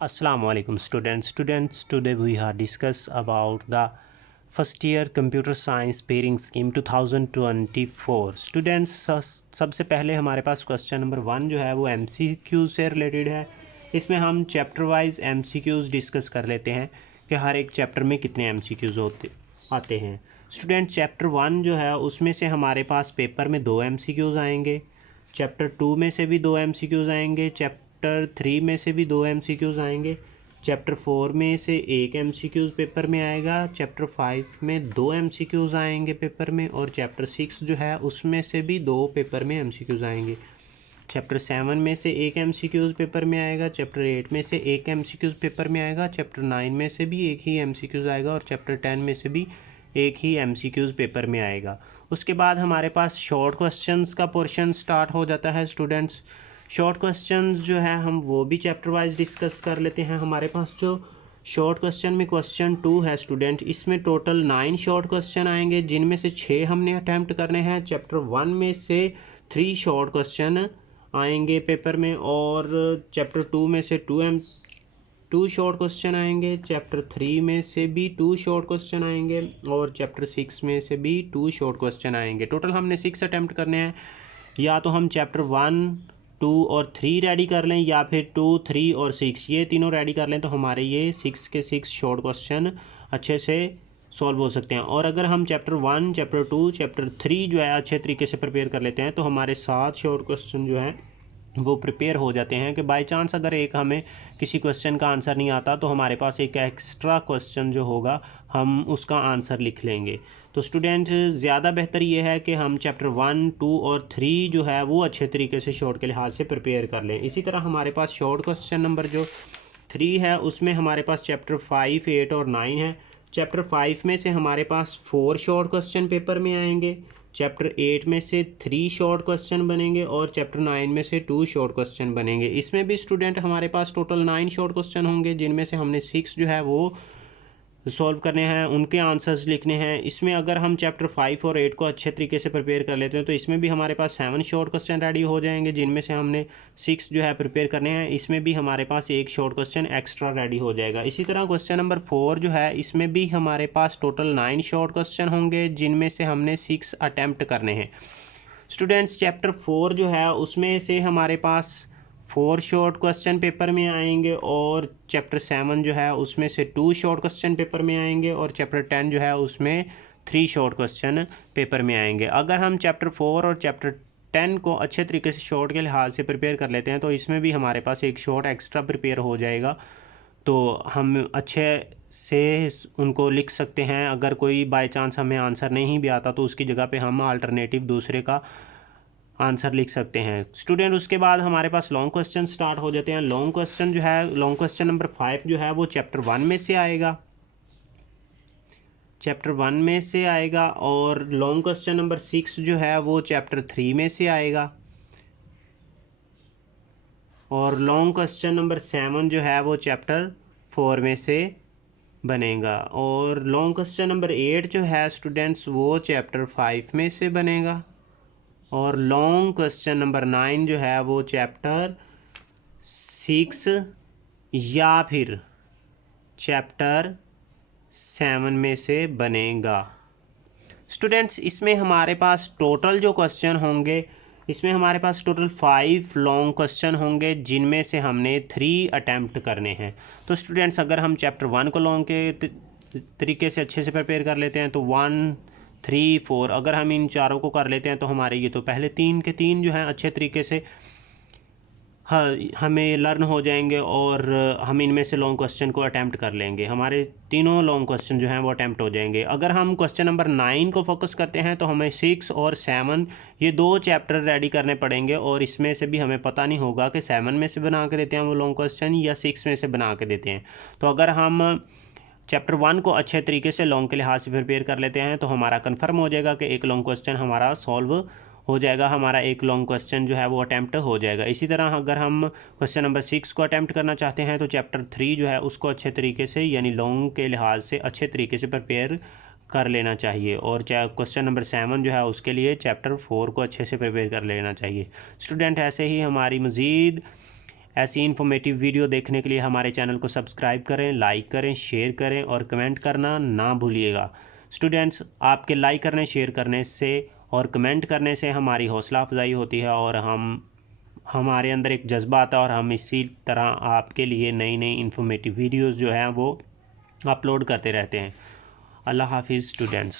Assalamualaikum students. Today we are discuss about the first year computer science pairing scheme 2024 students. सबसे पहले हमारे पास question number 1 जो है वो MCQ से रिलेटेड है। इसमें हम चैप्टर वाइज MCQs डिस्कस कर लेते हैं कि हर एक चैप्टर में कितने MCQs आते हैं। स्टूडेंट चैप्टर 1 जो है उसमें से हमारे पास पेपर में 2 MCQs आएंगे, चैप्टर 2 में से भी 2 MCQs आएंगे, चैप्टर 3 में से भी 2 MCQs आएंगे, चैप्टर 4 में से 1 MCQs पेपर में आएगा, चैप्टर 5 में 2 MCQs आएंगे पेपर में, और चैप्टर 6 जो है उसमें से भी 2 पेपर में MCQs आएंगे। चैप्टर 7 में से 1 MCQs पेपर में आएगा, चैप्टर 8 में से 1 MCQs पेपर में आएगा, चैप्टर 9 में से भी 1 ही MCQs आएगा, और चैप्टर 10 में से भी 1 ही MCQs पेपर में आएगा। उसके बाद हमारे पास शॉर्ट क्वेश्चंस का पोर्शन स्टार्ट हो जाता है। स्टूडेंट्स शॉर्ट क्वेश्चंस जो है हम वो भी चैप्टर वाइज डिस्कस कर लेते हैं। हमारे पास जो शॉर्ट क्वेश्चन में क्वेश्चन 2 है स्टूडेंट, इसमें टोटल 9 शॉर्ट क्वेश्चन आएंगे, जिनमें से 6 हमने अटैम्प्ट करने हैं। चैप्टर 1 में से 3 शॉर्ट क्वेश्चन आएंगे पेपर में, और चैप्टर 2 में से 2 शॉर्ट क्वेश्चन आएंगे, चैप्टर 3 में से भी 2 शॉर्ट क्वेश्चन आएंगे, और चैप्टर 6 में से भी 2 शॉर्ट क्वेश्चन आएंगे। टोटल हमने 6 अटैम्प्ट करने हैं। या तो हम चैप्टर 1, 2 और 3 रेडी कर लें, या फिर 2, 3 और 6 ये तीनों रेडी कर लें, तो हमारे ये 6 के 6 शॉर्ट क्वेश्चन अच्छे से सॉल्व हो सकते हैं। और अगर हम चैप्टर 1, चैप्टर 2, चैप्टर 3 जो है अच्छे तरीके से प्रिपेयर कर लेते हैं, तो हमारे 7 शॉर्ट क्वेश्चन जो हैं वो प्रिपेयर हो जाते हैं कि बाय चांस अगर एक हमें किसी क्वेश्चन का आंसर नहीं आता, तो हमारे पास एक एक्स्ट्रा क्वेश्चन जो होगा हम उसका आंसर लिख लेंगे। तो स्टूडेंट ज़्यादा बेहतर ये है कि हम चैप्टर 1, 2 और 3 जो है वो अच्छे तरीके से शॉर्ट के लिहाज से प्रिपेयर कर लें। इसी तरह हमारे पास शॉर्ट क्वेश्चन नंबर जो 3 है उसमें हमारे पास चैप्टर 5, 8 और 9 है। चैप्टर 5 में से हमारे पास 4 शॉर्ट क्वेश्चन पेपर में आएंगे, चैप्टर 8 में से 3 शॉर्ट क्वेश्चन बनेंगे, और चैप्टर 9 में से 2 शॉर्ट क्वेश्चन बनेंगे। इसमें भी स्टूडेंट हमारे पास टोटल 9 शॉर्ट क्वेश्चन होंगे, जिनमें से हमने 6 जो है वो सॉल्व करने हैं, उनके आंसर्स लिखने हैं। इसमें अगर हम चैप्टर 5 और 8 को अच्छे तरीके से प्रिपेयर कर लेते हैं, तो इसमें भी हमारे पास 7 शॉर्ट क्वेश्चन रेडी हो जाएंगे, जिनमें से हमने 6 जो है प्रिपेयर करने हैं। इसमें भी हमारे पास 1 शॉर्ट क्वेश्चन एक्स्ट्रा रेडी हो जाएगा। इसी तरह क्वेश्चन नंबर 4 जो है इसमें भी हमारे पास टोटल 9 शॉर्ट क्वेश्चन होंगे, जिनमें से हमने 6 अटैम्प्ट करने हैं। स्टूडेंट्स चैप्टर 4 जो है उसमें से हमारे पास 4 शॉर्ट क्वेश्चन पेपर में आएंगे, और चैप्टर 7 जो है उसमें से 2 शॉर्ट क्वेश्चन पेपर में आएंगे, और चैप्टर 10 जो है उसमें 3 शॉर्ट क्वेश्चन पेपर में आएंगे। अगर हम चैप्टर 4 और चैप्टर 10 को अच्छे तरीके से शॉर्ट के लिहाज से प्रिपेयर कर लेते हैं, तो इसमें भी हमारे पास एक शॉर्ट एक्स्ट्रा प्रिपेयर हो जाएगा, तो हम अच्छे से उनको लिख सकते हैं। अगर कोई बाय चांस हमें आंसर नहीं भी आता, तो उसकी जगह पे हम अल्टरनेटिव दूसरे का आंसर लिख सकते हैं। स्टूडेंट उसके बाद हमारे पास लॉन्ग क्वेश्चन स्टार्ट हो जाते हैं। लॉन्ग क्वेश्चन जो है, लॉन्ग क्वेश्चन नंबर 5 जो है वो चैप्टर 1 में से आएगा, चैप्टर 1 में से आएगा, और लॉन्ग क्वेश्चन नंबर 6 जो है वो चैप्टर 3 में से आएगा, और लॉन्ग क्वेश्चन नंबर 7 जो है वो चैप्टर 4 में से बनेगा, और लॉन्ग क्वेश्चन नंबर 8 जो है स्टूडेंट्स वो चैप्टर 5 में से बनेगा, और लॉन्ग क्वेश्चन नंबर 9 जो है वो चैप्टर 6 या फिर चैप्टर 7 में से बनेगा। स्टूडेंट्स इसमें हमारे पास टोटल जो क्वेश्चन होंगे, इसमें हमारे पास टोटल 5 लॉन्ग क्वेश्चन होंगे, जिनमें से हमने 3 अटैम्प्ट करने हैं। तो स्टूडेंट्स अगर हम चैप्टर 1 को लॉन्ग के तरीके से अच्छे से प्रिपेयर कर लेते हैं, तो 1, 3, 4 अगर हम इन चारों को कर लेते हैं, तो हमारे ये तो पहले 3 के 3 जो हैं अच्छे तरीके से हमें लर्न हो जाएंगे, और हम इनमें से लॉन्ग क्वेश्चन को अटैम्प्ट कर लेंगे। हमारे तीनों लॉन्ग क्वेश्चन जो हैं वो अटैम्प्ट हो जाएंगे। अगर हम क्वेश्चन नंबर 9 को फोकस करते हैं, तो हमें 6 और 7 ये 2 चैप्टर रेडी करने पड़ेंगे, और इसमें से भी हमें पता नहीं होगा कि 7 में से बना के देते हैं वो लॉन्ग क्वेश्चन या 6 में से बना के देते हैं। तो अगर हम चैप्टर 1 को अच्छे तरीके से लॉन्ग के लिहाज से प्रिपेयर कर लेते हैं, तो हमारा कन्फर्म हो जाएगा कि एक लॉन्ग क्वेश्चन हमारा सॉल्व हो जाएगा, हमारा एक लॉन्ग क्वेश्चन जो है वो अटैम्प्ट हो जाएगा। इसी तरह अगर हम क्वेश्चन नंबर 6 को अटैम्प्ट करना चाहते हैं, तो चैप्टर 3 जो है उसको अच्छे तरीके से यानी लॉन्ग के लिहाज से अच्छे तरीके से प्रिपेयर कर लेना चाहिए, और क्वेश्चन नंबर 7 जो है उसके लिए चैप्टर 4 को अच्छे से प्रिपेयर कर लेना चाहिए। स्टूडेंट ऐसे ही हमारी मज़ीद ऐसी इन्फॉर्मेटिव वीडियो देखने के लिए हमारे चैनल को सब्सक्राइब करें, लाइक करें, शेयर करें और कमेंट करना ना भूलिएगा। स्टूडेंट्स, आपके लाइक करने, शेयर करने से और कमेंट करने से हमारी हौसला अफजाई होती है और हमारे अंदर एक जज्बा आता है और हम इसी तरह आपके लिए नई नई इन्फॉर्मेटिव वीडियोज़ जो हैं वो अपलोड करते रहते हैं। अल्लाह हाफिज़ स्टूडेंट्स।